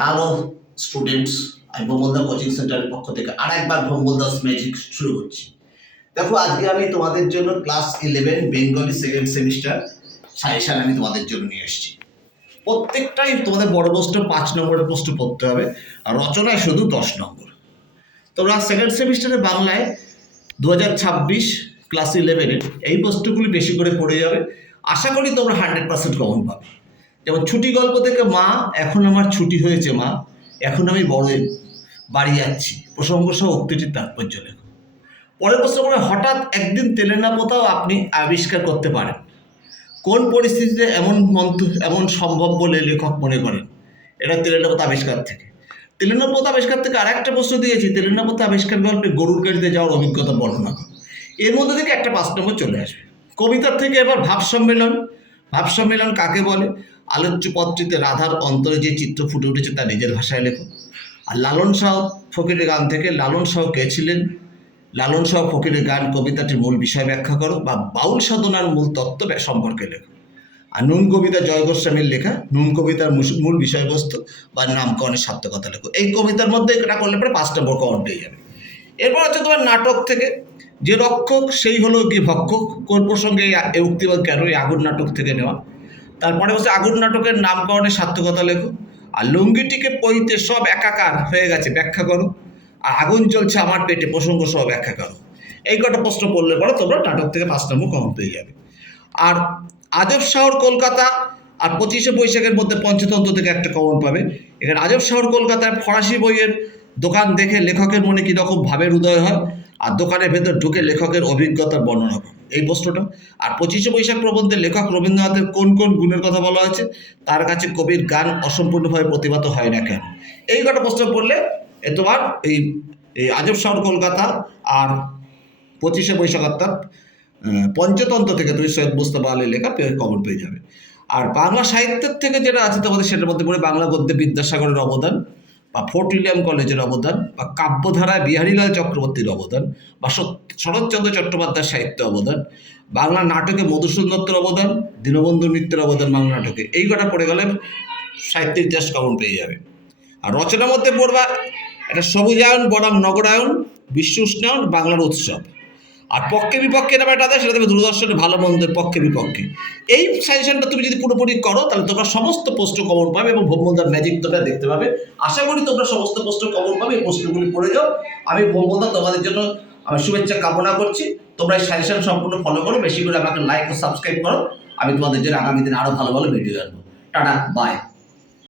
Hello students, আমি ভোমলদা coaching সেন্টারের পক্ষ থেকে আরেকবার ভোমলদাস ম্যাজিক শুরু করছি। দেখো, আজকে আমি তোমাদের জন্য class 11 Bengali second semester suggestion আমি তোমাদের জন্য নিয়ে এসেছি। প্রত্যেকটাই তোমাদের বড় প্রশ্ন 5 নম্বরের প্রশ্ন পড়তে হবে, আর রচনায় শুধু 10 নম্বর। তোমরা সেকেন্ড সেমিস্টারে বাংলায় 2026 ক্লাস 11-এর এই প্রশ্নগুলি বেশি করে পড়ে যাবে। আশা করি তোমরা 100% কমন পাবে। যেমন ছুটি গল্প থেকে মা, এখন আমার ছুটি হয়েছে মা, এখন আমি বড় বাড়ি যাচ্ছি, প্রসঙ্গ সহ উক্তিটির তাৎপর্য লেখো। পরের প্রশ্ন করে, হঠাৎ একদিন তেলেনা পোতাও আপনি আবিষ্কার করতে পারেন, কোন পরিস্থিতিতে এমন সম্ভব বলে লেখক মনে করেন? এটা তেলেনা পোতা আবিষ্কার থেকে। তেলেনা পোতা আবিষ্কার থেকে আরেকটা প্রশ্ন দিয়েছি, তেলেনা পোতা আবিষ্কার গল্পে গরুর গাড়িতে যাওয়ার অভিজ্ঞতা বর্ণনা করো। এর মধ্যে থেকে একটা 5 নম্বর চলে আসবে। কবিতার থেকে এবার ভাব সম্মেলন কাকে বলে? আলোচ্য পত্রিতে রাধার অন্তরে যে চিত্র ফুটে উঠেছে তা নিজের ভাষায় লেখো। আর লালন শাহ ফকিরের গান থেকে লালন শাহ কে ছিলেন? লালন শাহ ফকিরের গান কবিতাটির মূল বিষয় ব্যাখ্যা করো, বা বাউল সাধনার মূল তত্ত্ব সম্পর্কে লেখো। আর নুন কবিতা জয় গোস্বামীর লেখা, নুন কবিতার মূল বিষয়বস্তু বা নামকরণের সার্থকতা লেখো। এই কবিতার মধ্যে এটা করলে পরে 5 নম্বর কমন পেয়ে যাবে। এরপর হচ্ছে তোমার নাটক থেকে, যে রক্ষক সেই হলো গিয়ে ভক্ষক, কোন প্রসঙ্গে এই উক্তি বা কেন? এই আগুন নাটক থেকে নেওয়া। তারপরে হচ্ছে আগুন নাটকের নামকরণের সার্থকতা লেখো। আর লুঙ্গিটিকে পইতে সব একাকার হয়ে গেছে ব্যাখ্যা করো। আর আগুন জ্বলছে আমার পেটে, প্রসঙ্গ সহ ব্যাখ্যা করো। এই কটা প্রশ্ন পড়লে পরে তোমরা নাটক থেকে 5 নম্বর কমন পেয়ে যাবে। আর আজব শহর কলকাতা আর 25শে বৈশাখের মধ্যে পঞ্চতন্ত্র থেকে একটা কমন পাবে। এখানে আজব শহর কলকাতায় ফরাসি বইয়ের দোকান দেখে লেখকের মনে কীরকম ভাবের উদয় হয়, আর দোকানের ভেতর ঢুকে লেখকের অভিজ্ঞতার বর্ণনা করো, এই প্রশ্নটা। আর 25শে বৈশাখ প্রবন্ধে লেখক রবীন্দ্রনাথের কোন কোন গুণের কথা বলা হয়েছে? তার কাছে কবির গান অসম্পূর্ণভাবে প্রতিভাত হয় না কেন? এই কটা প্রশ্ন পড়লে তোমার এই আজব শহর কলকাতা আর 25শে বৈশাখ অর্থাৎ পঞ্চতন্ত্র থেকে তুমি সৈয়দ মুজতবা আলীর লেখা কমন পেয়ে যাবে। আর বাংলা সাহিত্যের থেকে যেটা আছে তোমাদের, সেটার মধ্যে পড়ে বাংলা গদ্যে বিদ্যাসাগরের অবদান, বা ফোর্ট উইলিয়াম কলেজের অবদান, বা কাব্যধারায় বিহারীলাল চক্রবর্তীর অবদান, বা শরৎচন্দ্র চট্টোপাধ্যায়ের সাহিত্য অবদান, বাংলা নাটকে মধুসূদন দত্তের অবদান, দীনবন্ধু মিত্রের অবদান বাংলা নাটকে। এই কটা পড়ে গেলে সাহিত্যের ইতিহাস কমন পেয়ে যাবে। আর রচনার মধ্যে পড়বা একটা সবুজায়ন বনাম নগরায়ন, বিশ্ব উষ্ণায়ন, বাংলার উৎসব। আর পক্ষে বিপক্ষে নামে একটা দেয়, সেটা তুমি দূরদর্শনের ভালো মন্দের পক্ষে বিপক্ষে। এই সাজেশনটা তুমি যদি পুরোপুরি করো, তাহলে তোমরা সমস্ত প্রশ্ন কমন পাবে এবং ভোমলদার ম্যাজিক তোমরা দেখতে পাবে। আশা করি তোমরা সমস্ত প্রশ্ন কমন পাবে। এই প্রশ্নগুলি পড়ে যাও। আমি ভোমলদা তোমাদের জন্য আমি শুভেচ্ছা কামনা করছি। তোমরা এই সাজেশন সম্পূর্ণ ফলো করো, বেশি করে আমাকে লাইক ও সাবস্ক্রাইব করো। আমি তোমাদের জন্য আগামী দিনে আরও ভালো ভালো ভিডিও আনবো। Tata, by.